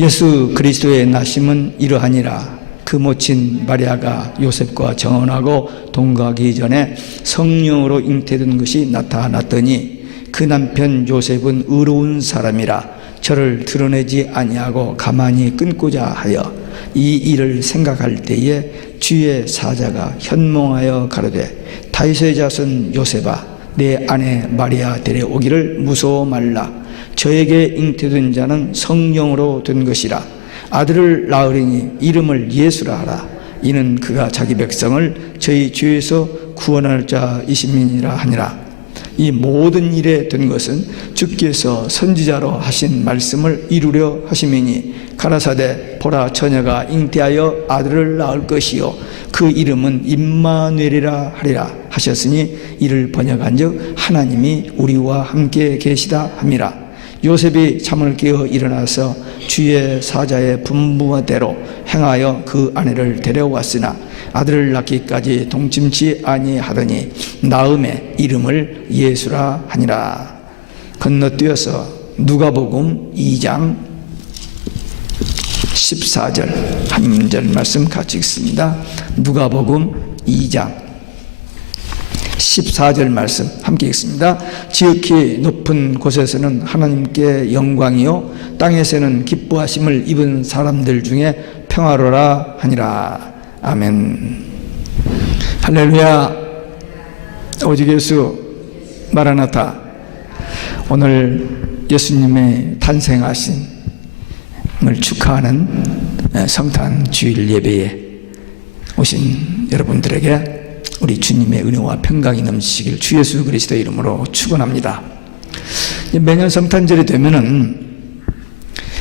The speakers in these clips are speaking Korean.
예수 그리스도의 나심은 이러하니라. 그 모친 마리아가 요셉과 정혼하고 동거하기 전에 성령으로 잉태된 것이 나타났더니 그 남편 요셉은 의로운 사람이라 저를 드러내지 아니하고 가만히 끊고자 하여 이 일을 생각할 때에 주의 사자가 현몽하여 가로되 다윗의 자손 요셉아 내 아내 마리아 데려오기를 무서워 말라. 저에게 잉태된 자는 성령으로 된 것이라. 아들을 낳으리니 이름을 예수라 하라. 이는 그가 자기 백성을 저희 죄에서 구원할 자이심이니라 하니라. 이 모든 일에 된 것은 주께서 선지자로 하신 말씀을 이루려 하심이니 가라사대 보라 처녀가 잉태하여 아들을 낳을 것이요 그 이름은 임마누엘이라 하리라 하셨으니 이를 번역한즉 하나님이 우리와 함께 계시다 함이라. 요셉이 잠을 깨어 일어나서 주의 사자의 분부대로 행하여 그 아내를 데려왔으나 아들을 낳기까지 동침치 아니하더니 낳음에 이름을 예수라 하니라. 건너뛰어서 누가복음 2장 14절 한 절 말씀 같이 읽습니다. 누가복음 2장 14절 말씀 함께 읽습니다. 지극히 높은 곳에서는 하나님께 영광이요 땅에서는 기뻐하심을 입은 사람들 중에 평화로라 하니라. 아멘. 할렐루야. 오직 예수 마라나타. 오늘 예수님의 탄생하심을 축하하는 성탄 주일 예배에 오신 여러분들에게 우리 주님의 은혜와 평강이 넘치시길 주 예수 그리스도의 이름으로 축원합니다. 매년 성탄절이 되면은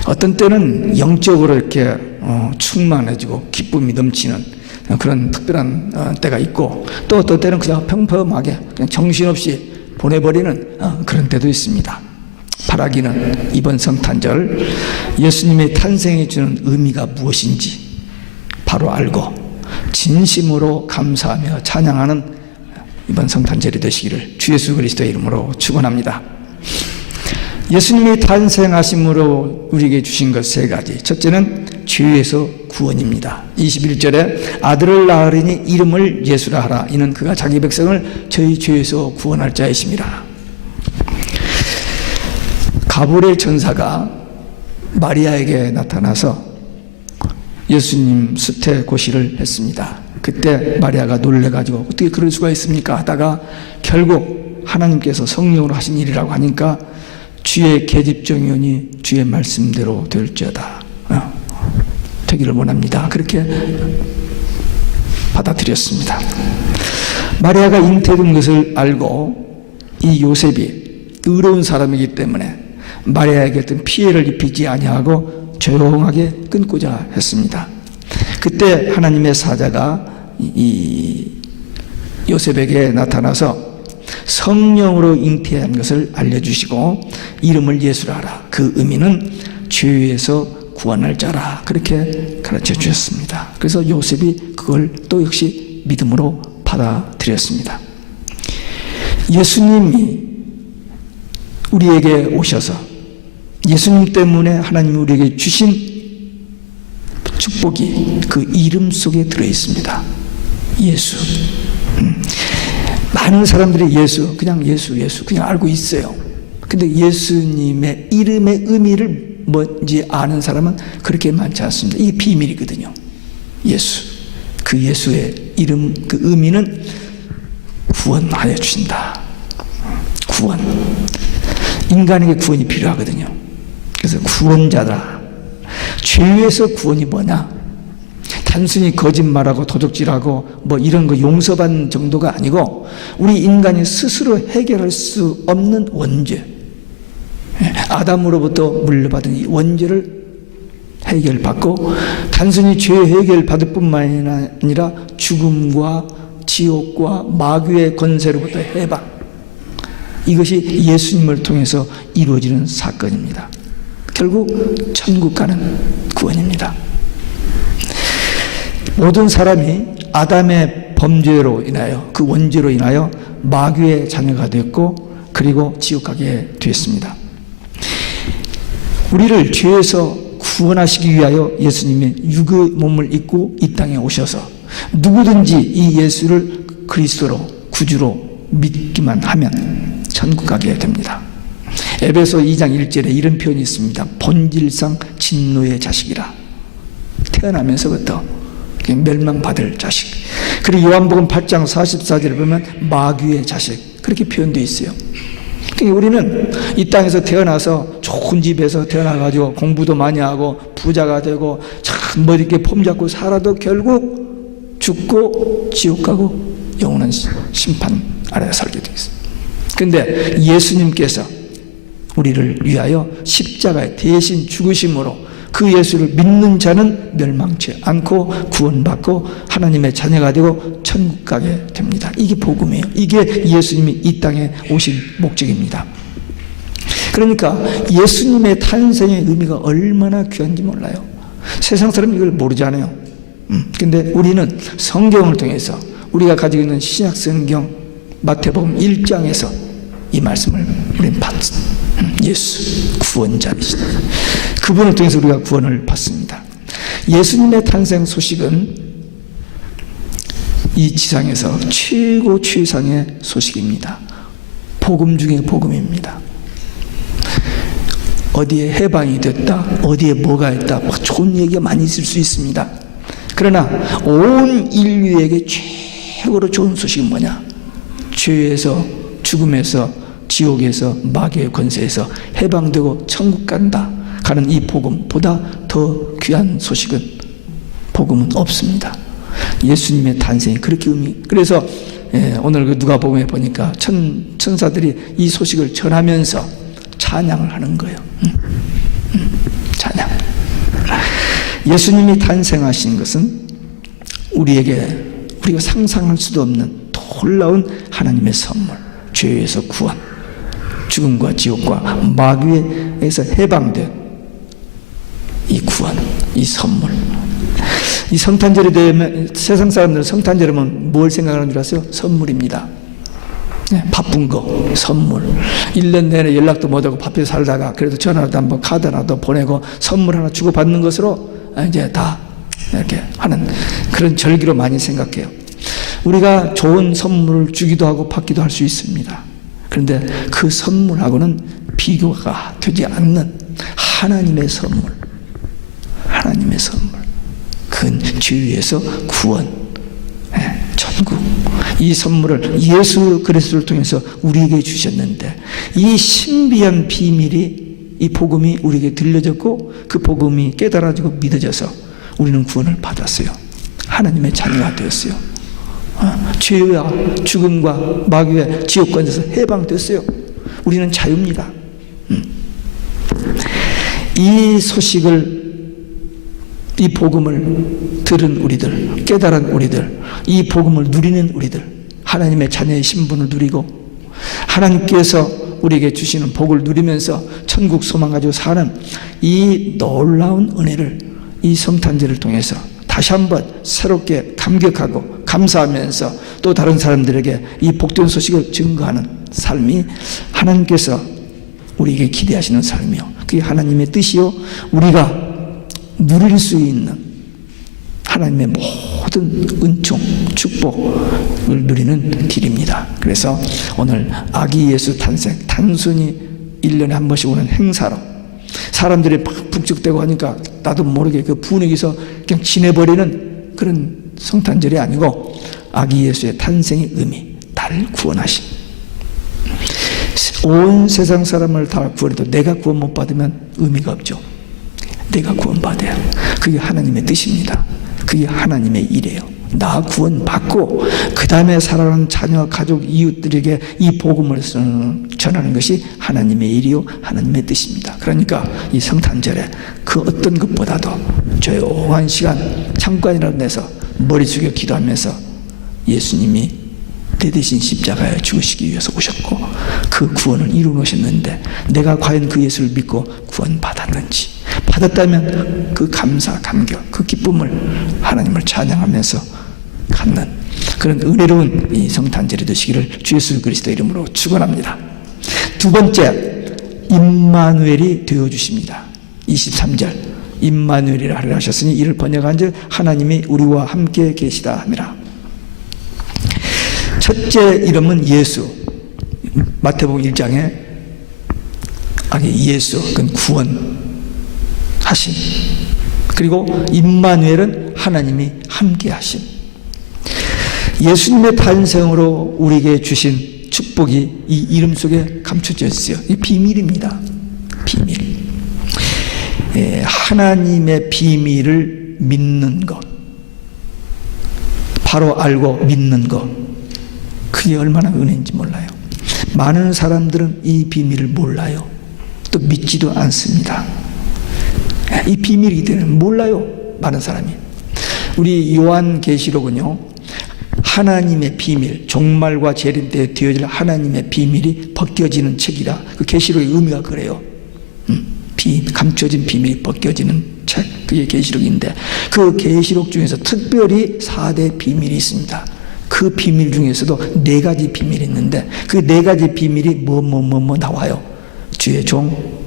어떤 때는 영적으로 이렇게 충만해지고 기쁨이 넘치는 그런 특별한 때가 있고 또 어떤 때는 그냥 평범하게 그냥 정신없이 보내버리는 그런 때도 있습니다. 바라기는 이번 성탄절 예수님의 탄생이 주는 의미가 무엇인지 바로 알고 진심으로 감사하며 찬양하는 이번 성탄절이 되시기를 주 예수 그리스도의 이름으로 축원합니다. 예수님이 탄생하심으로 우리에게 주신 것 세 가지. 첫째는 죄에서 구원입니다. 21절에 아들을 낳으리니 이름을 예수라 하라. 이는 그가 자기 백성을 저희 죄에서 구원할 자이심이라. 가브리엘 천사가 마리아에게 나타나서 예수님 수태 고시를 했습니다. 그때 마리아가 놀래가지고 어떻게 그럴 수가 있습니까 하다가 결국 하나님께서 성령으로 하신 일이라고 하니까 주의 계집종이오니 주의 말씀대로 될지어다 되기를 원합니다. 그렇게 받아들였습니다. 마리아가 잉태된 것을 알고 이 요셉이 의로운 사람이기 때문에 마리아에게 어떤 피해를 입히지 아니하고 조용하게 끊고자 했습니다. 그때 하나님의 사자가 이 요셉에게 나타나서 성령으로 잉태한 것을 알려주시고 이름을 예수라 하라. 그 의미는 죄에서 구원할 자라. 그렇게 가르쳐 주셨습니다. 그래서 요셉이 그걸 또 역시 믿음으로 받아들였습니다. 예수님이 우리에게 오셔서 예수님 때문에 하나님이 우리에게 주신 축복이 그 이름 속에 들어있습니다. 예수. 많은 사람들이 예수 그냥 알고 있어요. 근데 예수님의 이름의 의미를 뭔지 아는 사람은 그렇게 많지 않습니다. 이게 비밀이거든요. 예수. 그 예수의 이름 그 의미는 구원하여 주신다. 구원. 인간에게 구원이 필요하거든요. 그래서 구원자다. 죄에서 구원이 뭐냐? 단순히 거짓말하고 도둑질하고 뭐 이런 거 용서받는 정도가 아니고 우리 인간이 스스로 해결할 수 없는 원죄, 아담으로부터 물려받은 이 원죄를 해결받고 단순히 죄 해결받을 뿐만 아니라 죽음과 지옥과 마귀의 권세로부터 해방, 이것이 예수님을 통해서 이루어지는 사건입니다. 결국 천국 가는 구원입니다. 모든 사람이 아담의 범죄로 인하여 그 원죄로 인하여 마귀의 자녀가 되었고 그리고 지옥 가게 되었습니다. 우리를 죄에서 구원하시기 위하여 예수님의 육의 몸을 입고 이 땅에 오셔서 누구든지 이 예수를 그리스도로 구주로 믿기만 하면 천국 가게 됩니다. 에베소 2장 1절에 이런 표현이 있습니다. 본질상 진노의 자식이라. 태어나면서부터 멸망받을 자식. 그리고 요한복음 8장 44절에 보면 마귀의 자식, 그렇게 표현되어 있어요. 그러니까 우리는 이 땅에서 태어나서 좋은 집에서 태어나가지고 공부도 많이 하고 부자가 되고 참 머리 이렇게 폼 잡고 살아도 결국 죽고 지옥 가고 영원한 심판 아래에 살게 되어 있어요. 그런데 예수님께서 우리를 위하여 십자가에 대신 죽으심으로 그 예수를 믿는 자는 멸망치 않고 구원받고 하나님의 자녀가 되고 천국 가게 됩니다. 이게 복음이에요. 이게 예수님이 이 땅에 오신 목적입니다. 그러니까 예수님의 탄생의 의미가 얼마나 귀한지 몰라요. 세상 사람은 이걸 모르잖아요. 근데 우리는 성경을 통해서 우리가 가지고 있는 신약 성경 마태복음 1장에서 이 말씀을 우리는 봤습니다. 예수 구원자이시다. 그분을 통해서 우리가 구원을 받습니다. 예수님의 탄생 소식은 이 지상에서 최고 최상의 소식입니다. 복음 중에 복음입니다. 어디에 해방이 됐다, 어디에 뭐가 있다, 막 좋은 얘기가 많이 있을 수 있습니다. 그러나 온 인류에게 최고로 좋은 소식은 뭐냐? 죄에서, 죽음에서, 지옥에서, 마귀의 권세에서 해방되고 천국 간다 가는 이 복음보다 더 귀한 소식은 복음은 없습니다. 예수님의 탄생이 그렇게 그래서 오늘 그 누가복음에 보니까 천사들이 이 소식을 전하면서 찬양을 하는 거예요. 찬양. 예수님이 탄생하신 것은 우리가 상상할 수도 없는 놀라운 하나님의 선물, 죄에서 구원, 죽음과 지옥과 마귀에서 해방된 이 구원, 이 선물. 이 성탄절이 되면 세상 사람들은 성탄절이면 뭘 생각하는 줄 아세요? 선물입니다. 바쁜 거, 선물. 1년 내내 연락도 못하고 바쁘게 살다가 그래도 전화라도 한번 카드 하나도 보내고 선물 하나 주고받는 것으로 이제 다 이렇게 하는 그런 절기로 많이 생각해요. 우리가 좋은 선물을 주기도 하고 받기도 할 수 있습니다. 그런데 그 선물하고는 비교가 되지 않는 하나님의 선물, 하나님의 선물, 그건 죄에서 구원, 천국. 이 선물을 예수 그리스도를 통해서 우리에게 주셨는데 이 신비한 비밀이, 이 복음이 우리에게 들려졌고 그 복음이 깨달아지고 믿어져서 우리는 구원을 받았어요. 하나님의 자녀가 되었어요. 죄와 죽음과 마귀의 지옥권에서 해방됐어요. 우리는 자유입니다. 이 소식을, 이 복음을 들은 우리들, 깨달은 우리들, 이 복음을 누리는 우리들, 하나님의 자녀의 신분을 누리고 하나님께서 우리에게 주시는 복을 누리면서 천국 소망 가지고 사는 이 놀라운 은혜를 이 성탄절을 통해서 다시 한번 새롭게 감격하고 감사하면서 또 다른 사람들에게 이 복된 소식을 증거하는 삶이 하나님께서 우리에게 기대하시는 삶이요, 그게 하나님의 뜻이요, 우리가 누릴 수 있는 하나님의 모든 은총, 축복을 누리는 길입니다. 그래서 오늘 아기 예수 탄생, 단순히 1년에 한 번씩 오는 행사로 사람들이 북적대고 하니까 나도 모르게 그 분위기에서 그냥 지내버리는 그런 성탄절이 아니고 아기 예수의 탄생의 의미, 나를 구원하신, 온 세상 사람을 다 구원해도 내가 구원 못 받으면 의미가 없죠. 내가 구원받아야, 그게 하나님의 뜻입니다. 그게 하나님의 일이에요. 나 구원받고 그 다음에 살아가는 자녀, 가족, 이웃들에게 이 복음을 전하는 것이 하나님의 일이요, 하나님의 뜻입니다. 그러니까 이 성탄절에 그 어떤 것보다도 조용한 시간, 잠깐이라도 내서 머리 숙여 기도하면서 예수님이 내 대신 십자가에 죽으시기 위해서 오셨고 그 구원을 이루어 놓으셨는데 내가 과연 그 예수를 믿고 구원받았는지, 받았다면 그 감사, 감격, 그 기쁨을 하나님을 찬양하면서 갖는 그런 은혜로운 이 성탄절이 되시기를 주 예수 그리스도 이름으로 축원합니다. 두 번째, 임마누엘이 되어주십니다. 23절 임마누엘이라 하리라 하셨으니 이를 번역한즉 하나님이 우리와 함께 계시다 함이라. 첫째 이름은 예수. 마태복음 1장에 예수, 그건 구원하심. 그리고 임마누엘은 하나님이 함께 하심. 예수님의 탄생으로 우리에게 주신 축복이 이 이름 속에 감춰져 있어요. 이 비밀입니다. 비밀. 하나님의 비밀을 믿는 것, 바로 알고 믿는 것, 그게 얼마나 은혜인지 몰라요. 많은 사람들은 이 비밀을 몰라요. 또 믿지도 않습니다. 이 비밀이기 때문에 몰라요, 많은 사람이. 우리 요한계시록은요, 하나님의 비밀, 종말과 재림 때에 되어질 하나님의 비밀이 벗겨지는 책이라. 그 계시록의 의미가 그래요. 감춰진 비밀이 벗겨지는 책, 그게 계시록인데, 그 계시록 중에서 특별히 4대 비밀이 있습니다. 그 비밀 중에서도 4가지 비밀이 있는데, 그 4가지 비밀이 뭐 나와요. 주의 종,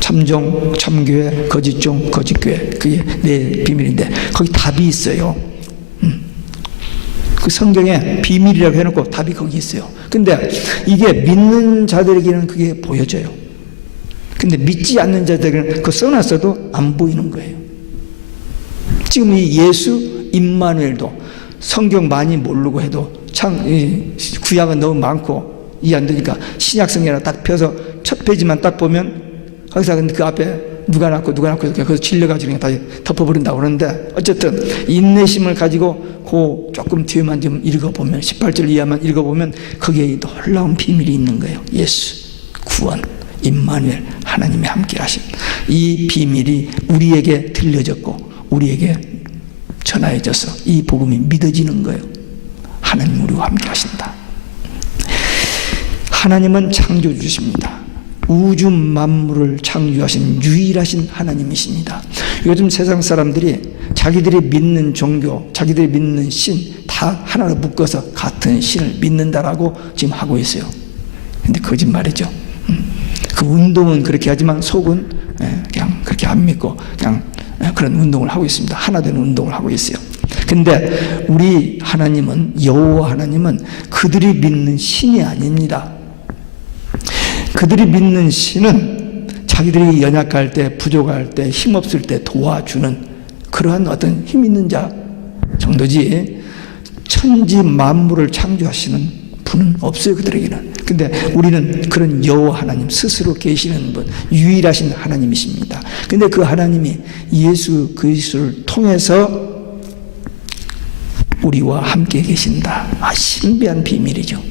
참종, 참교회, 거짓종, 거짓교회. 그게 4 비밀인데 거기 답이 있어요. 그 성경에 비밀이라고 해놓고 답이 거기 있어요. 근데 이게 믿는 자들에게는 그게 보여져요. 근데 믿지 않는 자들에게는 그거 써놨어도 안 보이는 거예요. 지금 이 예수 임마누엘도 성경 많이 모르고 해도 구약은 너무 많고 이해 안 되니까 신약 성경을 딱 펴서 첫 페이지만 딱 보면 거기서 그 앞에 누가 낳고 그래서 질려가지고 다 덮어버린다고 그러는데, 어쨌든 인내심을 가지고 그 조금 뒤에만 좀 읽어보면, 18절 이하만 읽어보면 거기에 놀라운 비밀이 있는 거예요. 예수, 구원, 임마누엘, 하나님이 함께 하심. 이 비밀이 우리에게 들려졌고 우리에게 전하여져서 이 복음이 믿어지는 거예요. 하나님 우리와 함께 하신다. 하나님은 창조주십니다. 우주 만물을 창조하신 유일하신 하나님이십니다. 요즘 세상 사람들이 자기들이 믿는 종교, 자기들이 믿는 신 다 하나로 묶어서 같은 신을 믿는다라고 지금 하고 있어요. 근데 거짓말이죠. 그 운동은 그렇게 하지만 속은 그냥 그렇게 안 믿고 그냥 그런 운동을 하고 있습니다. 하나 되는 운동을 하고 있어요. 근데 우리 하나님은, 여호와 하나님은 그들이 믿는 신이 아닙니다. 그들이 믿는 신은 자기들이 연약할 때, 부족할 때, 힘없을 때 도와주는 그러한 어떤 힘 있는 자 정도지, 천지 만물을 창조하시는 분은 없어요, 그들에게는. 근데 우리는 그런 여호와 하나님 스스로 계시는 분, 유일하신 하나님이십니다. 근데 그 하나님이 예수 그리스도를 통해서 우리와 함께 계신다. 신비한 비밀이죠.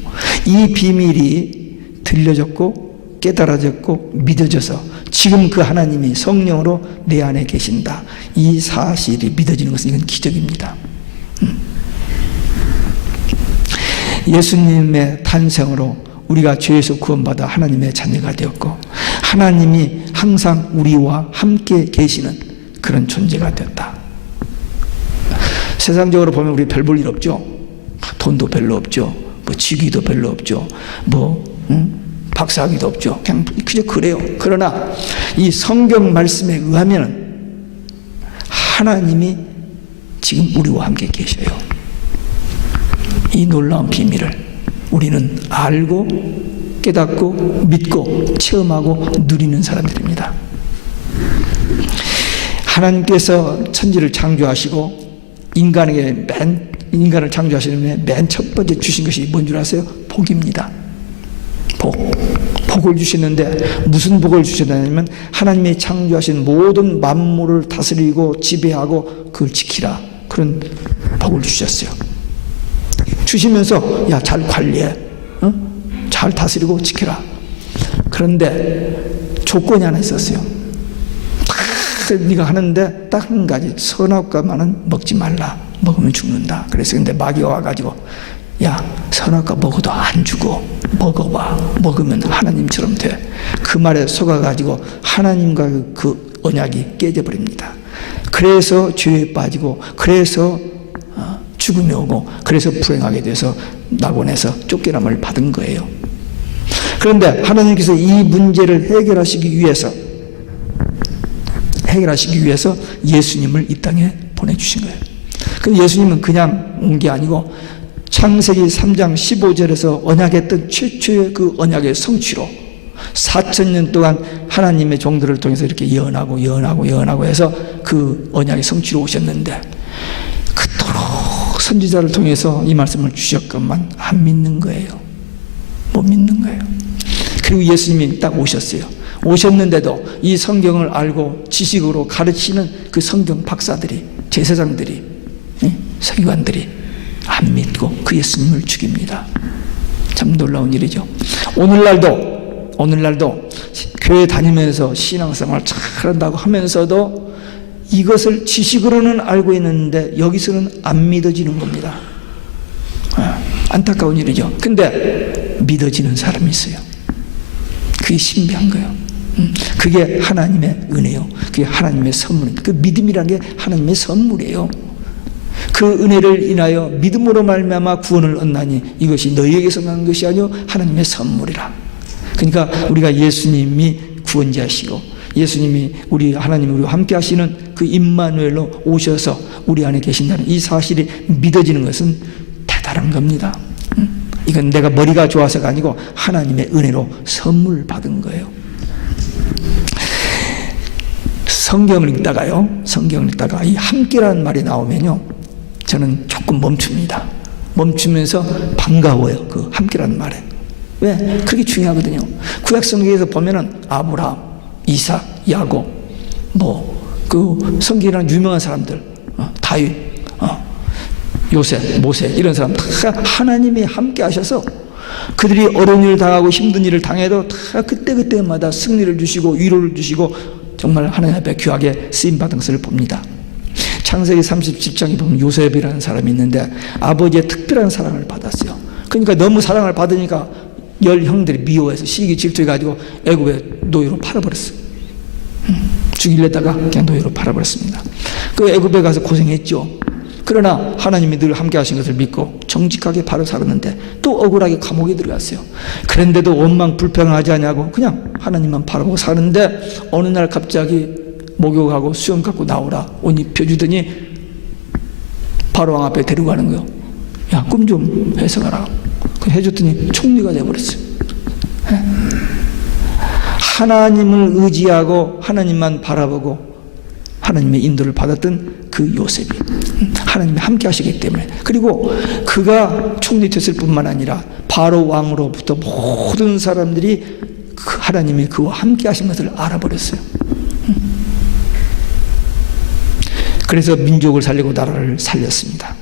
이 비밀이 들려졌고 깨달아졌고 믿어져서 지금 그 하나님이 성령으로 내 안에 계신다. 이 사실이 믿어지는 것은 이건 기적입니다. 예수님의 탄생으로 우리가 죄에서 구원받아 하나님의 자녀가 되었고, 하나님이 항상 우리와 함께 계시는 그런 존재가 되었다. 세상적으로 보면 우리 별 볼 일 없죠. 돈도 별로 없죠. 직위도 별로 없죠. 박사학위도 없죠. 그냥 그저 그래요. 그러나 이 성경 말씀에 의하면 하나님이 지금 우리와 함께 계셔요. 이 놀라운 비밀을 우리는 알고 깨닫고 믿고 체험하고 누리는 사람들입니다. 하나님께서 천지를 창조하시고 인간을 창조하시는 맨 첫 번째 주신 것이 뭔 줄 아세요? 복입니다. 복을 주시는데 무슨 복을 주셨냐면 하나님이 창조하신 모든 만물을 다스리고 지배하고 그걸 지키라, 그런 복을 주셨어요. 주시면서 야, 잘 관리해, 잘 다스리고 지켜라. 그런데 조건이 하나 있었어요. 네가 하는데 딱 한 가지, 선악과만은 먹지 말라. 먹으면 죽는다. 그래서 근데 마귀가 와가지고 야, 선악과 먹어도 안 죽어. 먹어봐. 먹으면 하나님처럼 돼. 그 말에 속아가지고 하나님과 그 언약이 깨져버립니다. 그래서 죄에 빠지고, 그래서 죽음이 오고, 그래서 불행하게 돼서 낙원에서 쫓겨남을 받은 거예요. 그런데 하나님께서 이 문제를 해결하시기 위해서 해결하시기 위해서 예수님을 이 땅에 보내주신 거예요. 그 예수님은 그냥 온 게 아니고 창세기 3장 15절에서 언약했던 최초의 그 언약의 성취로 4,000년 동안 하나님의 종들을 통해서 이렇게 예언하고 해서 그 언약의 성취로 오셨는데, 그토록 선지자를 통해서 이 말씀을 주셨건만 안 믿는 거예요. 못 믿는 거예요. 그리고 예수님이 딱 오셨어요. 오셨는데도 이 성경을 알고 지식으로 가르치는 그 성경 박사들이, 제사장들이, 서기관들이 안 믿고 그 예수님을 죽입니다. 참 놀라운 일이죠. 오늘날도 교회 다니면서 신앙생활 잘한다고 하면서도 이것을 지식으로는 알고 있는데 여기서는 안 믿어지는 겁니다. 안타까운 일이죠. 근데 믿어지는 사람이 있어요. 그게 신비한 거예요. 그게 하나님의 은혜요. 그게 하나님의 선물입니다. 그 믿음이라는 게 하나님의 선물이에요. 그 은혜를 인하여 믿음으로 말미암아 구원을 얻나니 이것이 너희에게서 난 것이 아니요 하나님의 선물이라. 그러니까 우리가 예수님이 구원자시고 예수님이 하나님이 우리와 함께 하시는 그 임마누엘로 오셔서 우리 안에 계신다는 이 사실이 믿어지는 것은 대단한 겁니다. 이건 내가 머리가 좋아서가 아니고 하나님의 은혜로 선물 받은 거예요. 성경을 읽다가 이 함께라는 말이 나오면요, 저는 조금 멈춥니다. 멈추면서 반가워요. 그 함께라는 말에. 왜? 그게 중요하거든요. 구약 성경에서 보면은 아브라함, 이삭, 야곱, 그 성경이라는 유명한 사람들, 다윗, 요셉, 모세, 이런 사람 다 하나님이 함께 하셔서 그들이 어려운 일을 당하고 힘든 일을 당해도 다 그때마다 승리를 주시고 위로를 주시고 정말 하나님 앞에 귀하게 쓰임받은 것을 봅니다. 창세기 37장에 보면 요셉이라는 사람이 있는데 아버지의 특별한 사랑을 받았어요. 그러니까 너무 사랑을 받으니까 열 형들이 미워해서 시기 질투해가지고 애굽의 노예로 팔아버렸어요. 죽이려다가 그냥 노예로 팔아버렸습니다. 그 애굽에 가서 고생했죠. 그러나 하나님이 늘 함께 하신 것을 믿고 정직하게 바로 살았는데 또 억울하게 감옥에 들어갔어요. 그런데도 원망 불평하지 않냐고 그냥 하나님만 바라보고 사는데 어느 날 갑자기 목욕하고 수염 갖고 나오라 옷 입혀주더니 바로왕 앞에 데려가는 거예요. 야, 꿈 좀 해석하라. 해줬더니 총리가 돼버렸어요. 하나님을 의지하고 하나님만 바라보고 하나님의 인도를 받았던 그 요셉이 하나님이 함께 하시기 때문에, 그리고 그가 총리 됐을 뿐만 아니라 바로 왕으로부터 모든 사람들이 그 하나님이 그와 함께 하신 것을 알아버렸어요. 그래서 민족을 살리고 나라를 살렸습니다.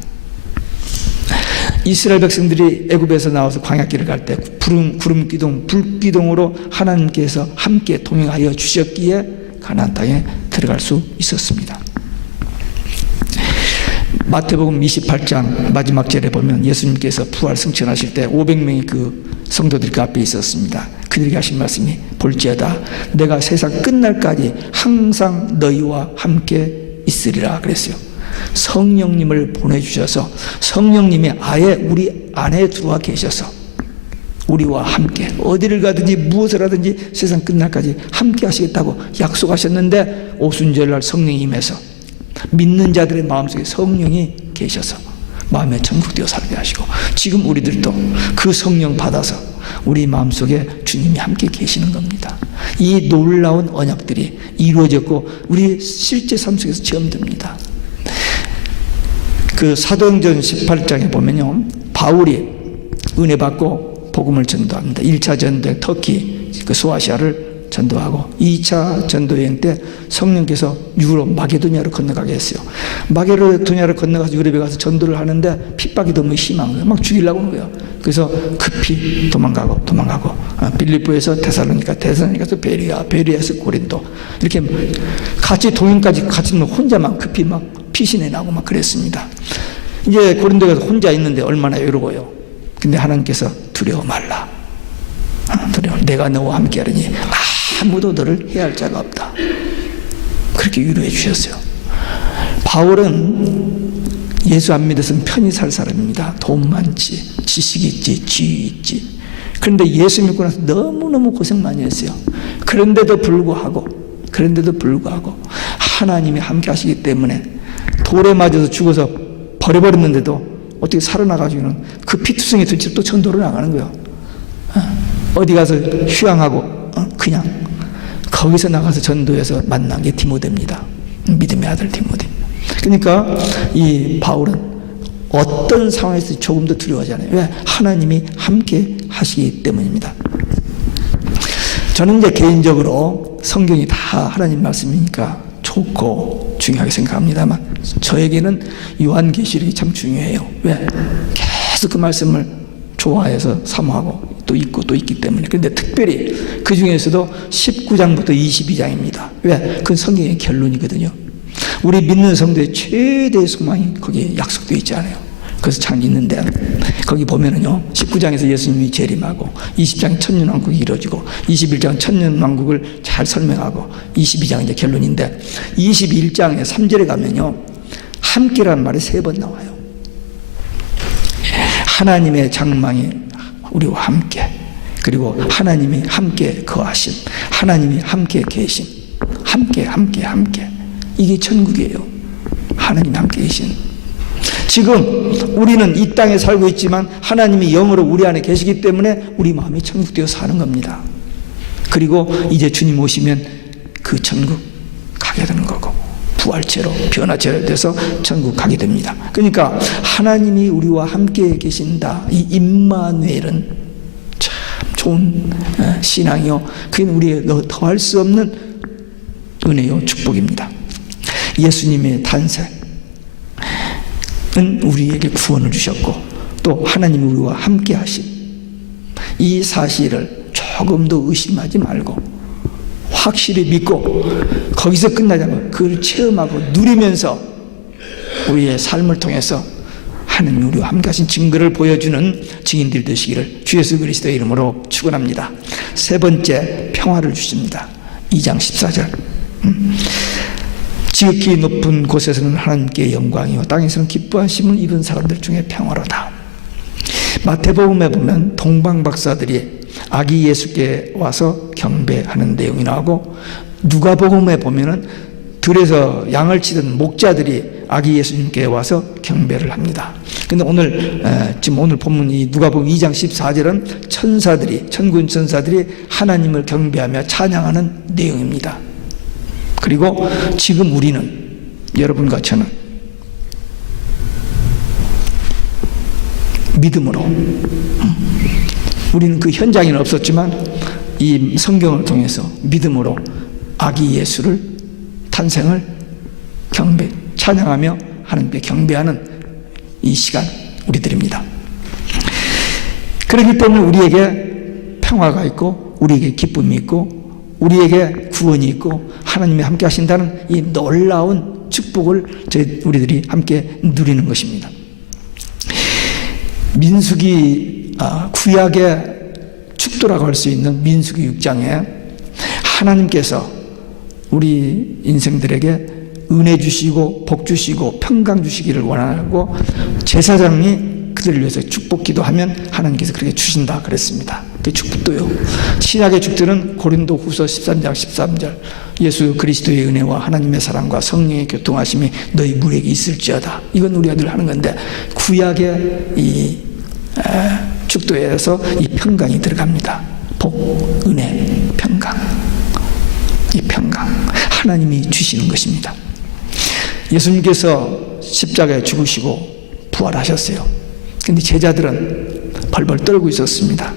이스라엘 백성들이 애굽에서 나와서 광야길을 갈 때 구름 기둥, 불 기둥으로 하나님께서 함께 동행하여 주셨기에 가나안 땅에 들어갈 수 있었습니다. 마태복음 28장 마지막 절에 보면 예수님께서 부활 승천하실 때 500명의 그 성도들이 그 앞에 있었습니다. 그들에게 하신 말씀이 볼지어다 내가 세상 끝날까지 항상 너희와 함께 있으리라 그랬어요. 성령님을 보내주셔서 성령님이 아예 우리 안에 들어와 계셔서 우리와 함께 어디를 가든지 무엇을 하든지 세상 끝날까지 함께 하시겠다고 약속하셨는데 오순절날 성령이 임해서 믿는 자들의 마음속에 성령이 계셔서 마음에 천국되어 살게 하시고 지금 우리들도 그 성령 받아서 우리 마음속에 주님이 함께 계시는 겁니다. 이 놀라운 언약들이 이루어졌고 우리 실제 삶 속에서 체험됩니다. 그 사도행전 18장에 보면요, 바울이 은혜 받고 복음을 전도합니다. 1차 전도행 터키 그 소아시아를 전도하고 2차 전도여행 때 성령께서 유럽 마게도니아로 건너가게 했어요. 마게도니아를 건너가서 유럽에 가서 전도를 하는데 핍박이 너무 심한 거예요. 막 죽이려고 하는 거예요. 그래서 급히 도망가고 빌립보에서 데살로니가에서 베리아에서 고린도 이렇게 같이 동행까지 같이 혼자만 급히 막 피신해 나고 막 그랬습니다. 이제 고린도에 가서 혼자 있는데 얼마나 외로워요. 근데 하나님께서 두려워 말라. 내가 너와 함께 하리니 아무도 너를 해할 자가 없다. 그렇게 위로해 주셨어요. 바울은 예수 안 믿었으면 편히 살 사람입니다. 돈 많지, 지식 있지, 지위 있지. 그런데 예수 믿고 나서 너무너무 고생 많이 했어요. 그런데도 불구하고 하나님이 함께 하시기 때문에 돌에 맞아서 죽어서 버려버렸는데도 어떻게 살아나가지고는 그 피투성이 도대체 또 전도로 나가는 거예요. 어디 가서 휴양하고 그냥 거기서 나가서 전도해서 만난 게 디모데입니다. 믿음의 아들 디모데. 그러니까 이 바울은 어떤 상황에서 조금도 두려워하지 않아요. 왜? 하나님이 함께 하시기 때문입니다. 저는 이제 개인적으로 성경이 다 하나님 말씀이니까 좋고 중요하게 생각합니다만 저에게는 요한계시록이 참 중요해요. 왜? 계속 그 말씀을 좋아해서 사모하고 또 읽고 또 읽기 때문에. 그런데 특별히 그 중에서도 19장부터 22장입니다. 왜? 그건 성경의 결론이거든요. 우리 믿는 성도의 최대의 소망이 거기에 약속되어 있지 않아요. 그래서 참 있는데 거기 보면은요 19장에서 예수님이 재림하고 20장 천년왕국이 이루어지고 21장 천년왕국을 잘 설명하고 22장 이제 결론인데 21장에 3절에 가면요 함께라는 말이 3번 나와요. 하나님의 장막이 우리와 함께, 그리고 하나님이 함께 거하심, 하나님이 함께 계심, 함께 이게 천국이에요. 하나님 함께 계신. 지금 우리는 이 땅에 살고 있지만 하나님이 영으로 우리 안에 계시기 때문에 우리 마음이 천국되어 사는 겁니다. 그리고 이제 주님 오시면 그 천국 가게 되는 거고 부활체로 변화체로 돼서 천국 가게 됩니다. 그러니까 하나님이 우리와 함께 계신다. 이 임마누엘은 참 좋은 신앙이요. 그건 우리의 더할 수 없는 은혜요 축복입니다. 예수님의 탄생은 우리에게 구원을 주셨고 또 하나님이 우리와 함께 하신 이 사실을 조금도 의심하지 말고 확실히 믿고 거기서 끝나지 않고 그걸 체험하고 누리면서 우리의 삶을 통해서 하나님이 우리와 함께 하신 증거를 보여주는 증인들 되시기를 주 예수 그리스도의 이름으로 축원합니다. 세 번째, 평화를 주십니다. 2장 14절 지극히 높은 곳에서는 하나님께 영광이요 땅에서는 기뻐하심을 입은 사람들 중에 평화로다. 마태복음에 보면 동방박사들이 아기 예수께 와서 경배하는 내용이 나오고 누가복음에 보면은 들에서 양을 치던 목자들이 아기 예수님께 와서 경배를 합니다. 근데 지금 오늘 본문 이 누가복음 2장 14절은 천군 천사들이 하나님을 경배하며 찬양하는 내용입니다. 그리고 지금 우리는 여러분과 저는 믿음으로 우리는 그 현장에는 없었지만 이 성경을 통해서 믿음으로 아기 예수를 탄생을 찬양하며 하나님께 경배하는 이 시간 우리들입니다. 그렇기 때문에 우리에게 평화가 있고 우리에게 기쁨이 있고 우리에게 구원이 있고 하나님이 함께 하신다는 이 놀라운 축복을 우리들이 함께 누리는 것입니다. 민수기 구약의 축도라고 할 수 있는 민수기 6장에 하나님께서 우리 인생들에게 은혜 주시고 복 주시고 평강 주시기를 원하고 제사장이 그들을 위해서 축복 기도하면 하나님께서 그렇게 주신다 그랬습니다. 그 축복도요. 신약의 축도는 고린도 후서 13장 13절 예수 그리스도의 은혜와 하나님의 사랑과 성령의 교통하심이 너희 물에게 있을지어다. 이건 우리가 늘 하는 건데 구약의 이 축도에서 이 평강이 들어갑니다. 복, 은혜, 평강. 이 평강 하나님이 주시는 것입니다. 예수님께서 십자가에 죽으시고 부활하셨어요. 근데 제자들은 벌벌 떨고 있었습니다.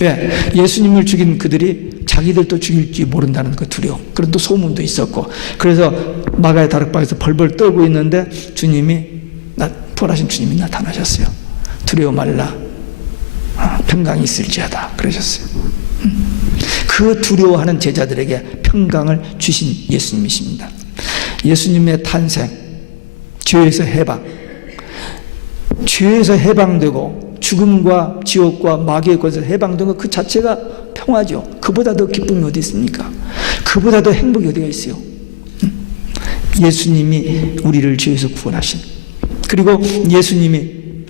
왜? 예수님을 죽인 그들이 자기들도 죽일지 모른다는 그 두려움, 그런 또 소문도 있었고, 그래서 마가의 다락방에서 벌벌 떨고 있는데 부활하신 주님이 나타나셨어요. 두려워 말라, 평강이 있을지어다 그러셨어요. 그 두려워하는 제자들에게 평강을 주신 예수님이십니다. 예수님의 탄생, 죄에서 해방되고 죽음과 지옥과 마귀의 것에서 해방된 것 그 자체가 평화죠. 그보다 더 기쁨이 어디 있습니까? 그보다 더 행복이 어디가 있어요? 예수님이 우리를 죄에서 구원하신, 그리고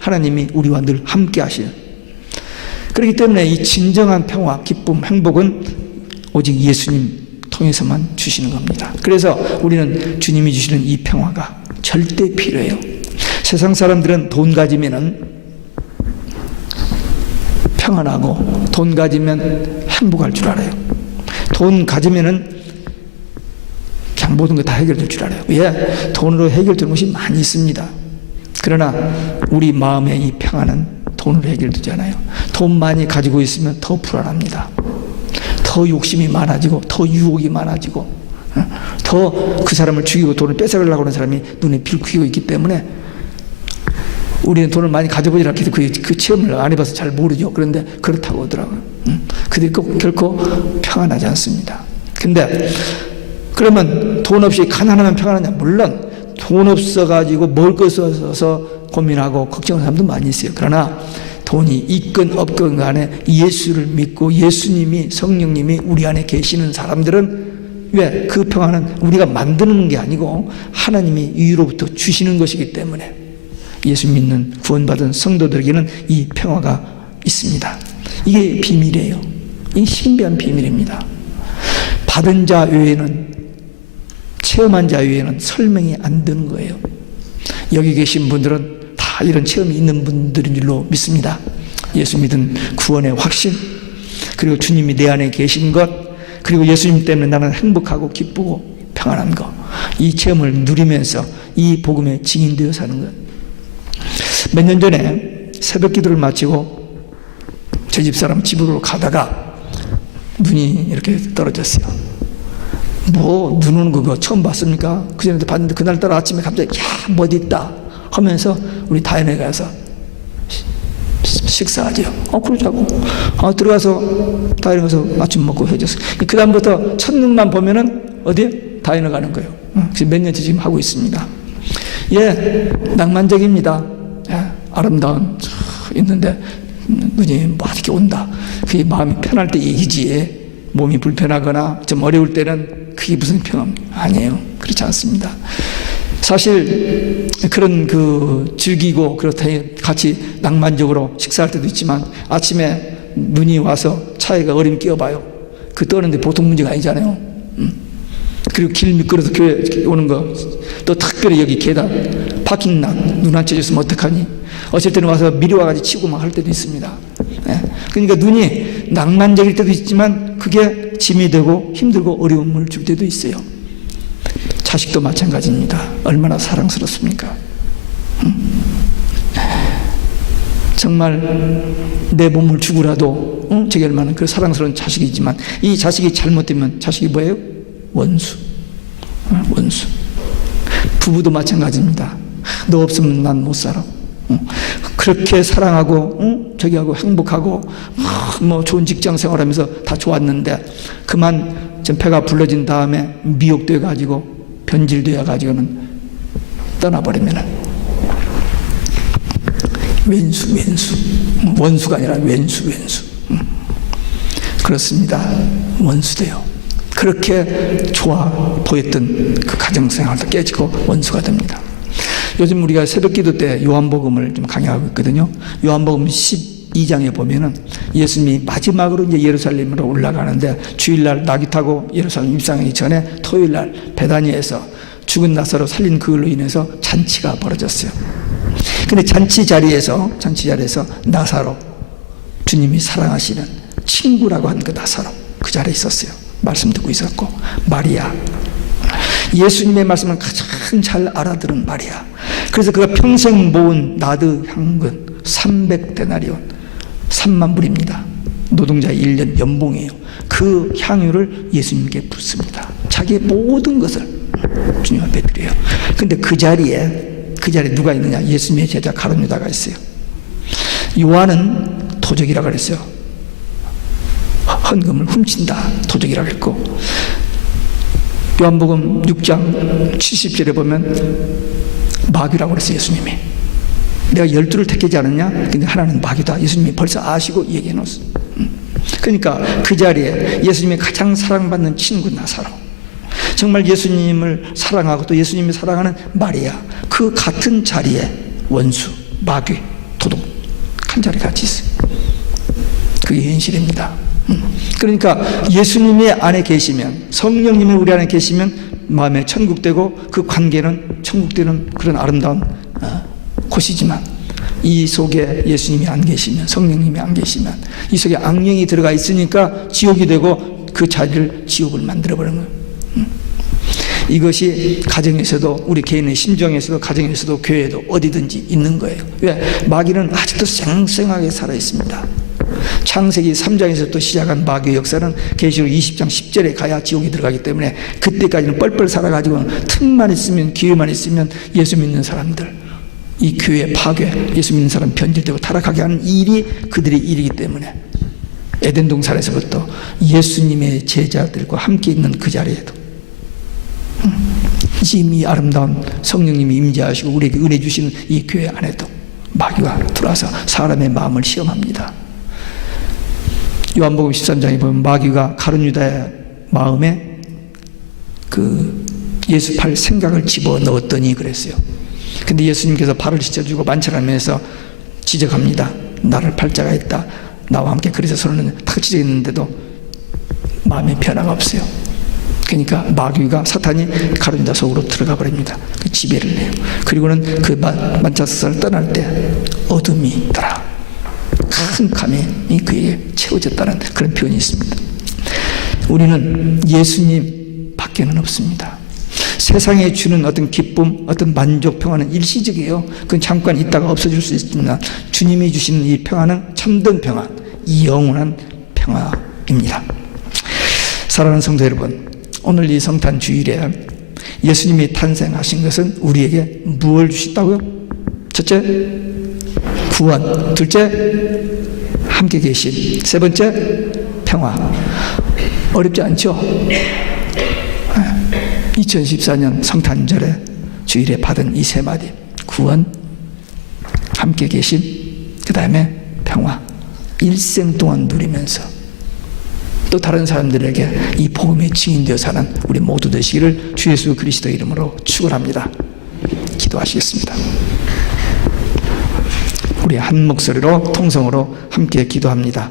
하나님이 우리와 늘 함께 하시는, 그렇기 때문에 이 진정한 평화, 기쁨, 행복은 오직 예수님 통해서만 주시는 겁니다. 그래서 우리는 주님이 주시는 이 평화가 절대 필요해요. 세상 사람들은 돈 가지면은 평안하고 돈 가지면 행복할 줄 알아요. 돈 가지면은 그냥 모든 거 다 해결될 줄 알아요. 왜? 돈으로 해결되는 것이 많이 있습니다. 그러나 우리 마음의 이 평안은 돈으로 해결되지 않아요. 돈 많이 가지고 있으면 더 불안합니다. 더 욕심이 많아지고 더 유혹이 많아지고 더 그 사람을 죽이고 돈을 뺏어가려고 하는 사람이 눈에 빌퀴고 있기 때문에 우리는 돈을 많이 가져보지 않기도 그 체험을 안 해봐서 잘 모르죠. 그런데 그렇다고 하더라고요. 그들이 결코 평안하지 않습니다. 근데 그러면 돈 없이 가난하면 평안하냐? 물론 돈 없어가지고 먹을 것이 없어서 고민하고 걱정하는 사람도 많이 있어요. 그러나 돈이 있건 없건 간에 예수를 믿고 예수님이 성령님이 우리 안에 계시는 사람들은 왜? 그 평안은 우리가 만드는 게 아니고 하나님이 위로부터 주시는 것이기 때문에 예수 믿는 구원받은 성도들에게는 이 평화가 있습니다. 이게 비밀이에요. 이 신비한 비밀입니다. 받은 자 외에는, 체험한 자 외에는 설명이 안 되는 거예요. 여기 계신 분들은 다 이런 체험이 있는 분들인 줄로 믿습니다. 예수 믿은 구원의 확신, 그리고 주님이 내 안에 계신 것, 그리고 예수님 때문에 나는 행복하고 기쁘고 평안한 것, 이 체험을 누리면서 이 복음의 증인되어 사는 것. 몇 년 전에 새벽 기도를 마치고 제 집사람 집으로 가다가 눈이 이렇게 떨어졌어요. 뭐 눈 오는 거 처음 봤습니까? 그전에도 봤는데 그날따라 아침에 갑자기 야, 뭐 어디 있다 하면서 우리 다현에 가서 식사하죠. 그러자고. 들어가서 다현에 가서 아침 먹고 해줬어요. 그 다음부터 첫눈만 보면은 어디에? 다현에 가는 거예요. 몇 년째 지금 하고 있습니다. 예, 낭만적입니다. 예, 아름다운 있는데 눈이 뭐 이렇게 온다. 그게 마음이 편할 때 얘기지. 몸이 불편하거나 좀 어려울 때는 그게 무슨 평안? 아니에요. 그렇지 않습니다. 사실 그런 즐기고 그렇다 같이 낭만적으로 식사할 때도 있지만 아침에 눈이 와서 차에가 얼음이 끼어봐요. 그 떠는데 보통 문제가 아니잖아요. 그리고 길 미끄러서 교회 오는 거, 또 특별히 여기 계단 파킹락 눈 안 쳐졌으면 어떡하니? 어쩔 때는 와서 미리 와가지고 치고 막 할 때도 있습니다. 네. 그러니까 눈이 낭만적일 때도 있지만 그게 짐이 되고 힘들고 어려움을 줄 때도 있어요. 자식도 마찬가지입니다. 얼마나 사랑스럽습니까? 정말 내 몸을 주고라도 저게 얼마나 그 사랑스러운 자식이지만 이 자식이 잘못되면 자식이 뭐예요? 원수. 원수. 부부도 마찬가지입니다. 너 없으면 난 못 살아. 그렇게 사랑하고 저기하고 행복하고 뭐 좋은 직장 생활하면서 다 좋았는데 그만 좀 배가 불러진 다음에 미혹돼 가지고 변질되어 가지고는 떠나버리면은 왼수. 원수가 아니라 왼수. 그렇습니다. 원수돼요. 그렇게 좋아 보였던 그 가정생활도 깨지고 원수가 됩니다. 요즘 우리가 새벽 기도 때 요한복음을 좀 강의하고 있거든요. 요한복음 12장에 보면은 예수님이 마지막으로 이제 예루살렘으로 올라가는데 주일날 낙이 타고 예루살렘 입성하기 전에 토요일날 베다니에서 죽은 나사로 살린 그걸로 인해서 잔치가 벌어졌어요. 근데 잔치 자리에서 나사로, 주님이 사랑하시는 친구라고 한 그 나사로 그 자리에 있었어요. 말씀 듣고 있었고, 마리아, 예수님의 말씀을 가장 잘 알아들은 마리아. 그래서 그가 평생 모은 나드 향근 300데나리온 3만 불입니다. 노동자의 1년 연봉이에요. 그 향유를 예수님께 붓습니다. 자기의 모든 것을 주님 앞에 드려요. 근데 그 자리에 누가 있느냐? 예수님의 제자 가룟 유다가 있어요. 요한은 도적이라고 그랬어요. 헌금을 훔친다, 도적이라고 했고, 요한복음 6장 70절에 보면 마귀라고 그랬어요. 예수님이 내가 12를 택하지 않았냐? 근데 하나는 마귀다. 예수님이 벌써 아시고 얘기해 놓았어요. 그러니까 그 자리에 예수님이 가장 사랑받는 친구 나사로, 정말 예수님을 사랑하고 또 예수님이 사랑하는 마리아, 그 같은 자리에 원수, 마귀, 도둑 한 자리 같이 있어요. 그게 현실입니다. 그러니까 예수님이 안에 계시면, 성령님이 우리 안에 계시면 마음에 천국되고, 그 관계는 천국되는 그런 아름다운 곳이지만, 이 속에 예수님이 안 계시면, 성령님이 안 계시면, 이 속에 악령이 들어가 있으니까 지옥이 되고 그 자리를 지옥을 만들어버리는 거예요. 이것이 가정에서도, 우리 개인의 심정에서도, 가정에서도, 교회에도 어디든지 있는 거예요. 왜? 마귀는 아직도 쌩쌩하게 살아있습니다. 창세기 3장에서 시작한 마귀의 역사는 계시록 20장 10절에 가야 지옥이 들어가기 때문에, 그때까지는 뻘뻘 살아가지고 틈만 있으면, 기회만 있으면 예수 믿는 사람들, 이 교회 파괴, 예수 믿는 사람 변질되고 타락하게 하는 일이 그들의 일이기 때문에, 에덴 동산에서부터 예수님의 제자들과 함께 있는 그 자리에도 이미 아름다운 성령님이 임재하시고 우리에게 은혜 주시는 이 교회 안에도 마귀가 들어와서 사람의 마음을 시험합니다. 요한복음 13장에 보면 마귀가 가룟 유다의 마음에 그 예수 팔 생각을 집어넣었더니 그랬어요. 근데 예수님께서 발을 씻어주고 만찬하면서 지적합니다. 나를 팔자가 있다, 나와 함께 그래서 손을 탁 찢어있는데도 마음에 변화가 없어요. 그러니까 마귀가, 사탄이 가룟 유다 속으로 들어가 버립니다. 그 지배를 해요. 그리고는 그 만찬석상을 떠날 때 어둠이 있더라, 큰 감염이 그에게 채워졌다는 그런 표현이 있습니다. 우리는 예수님 밖에는 없습니다. 세상에 주는 어떤 기쁨, 어떤 만족, 평화는 일시적이에요. 그건 잠깐 있다가 없어질 수 있지만, 주님이 주시는 이 평화는 참된 평화, 이 영원한 평화입니다. 사랑하는 성도 여러분, 오늘 이 성탄 주일에 예수님이 탄생하신 것은 우리에게 무엇을 주셨다고요? 첫째, 구원. 둘째, 함께 계심. 세 번째, 평화. 어렵지 않죠? 2014년 성탄절에 주일에 받은 이 세 마디, 구원, 함께 계심, 그 다음에 평화. 일생 동안 누리면서 또 다른 사람들에게 이 복음의 증인되어 사는 우리 모두 되시기를 주 예수 그리스도 이름으로 축원합니다. 기도하시겠습니다. 우리 한 목소리로 통성으로 함께 기도합니다.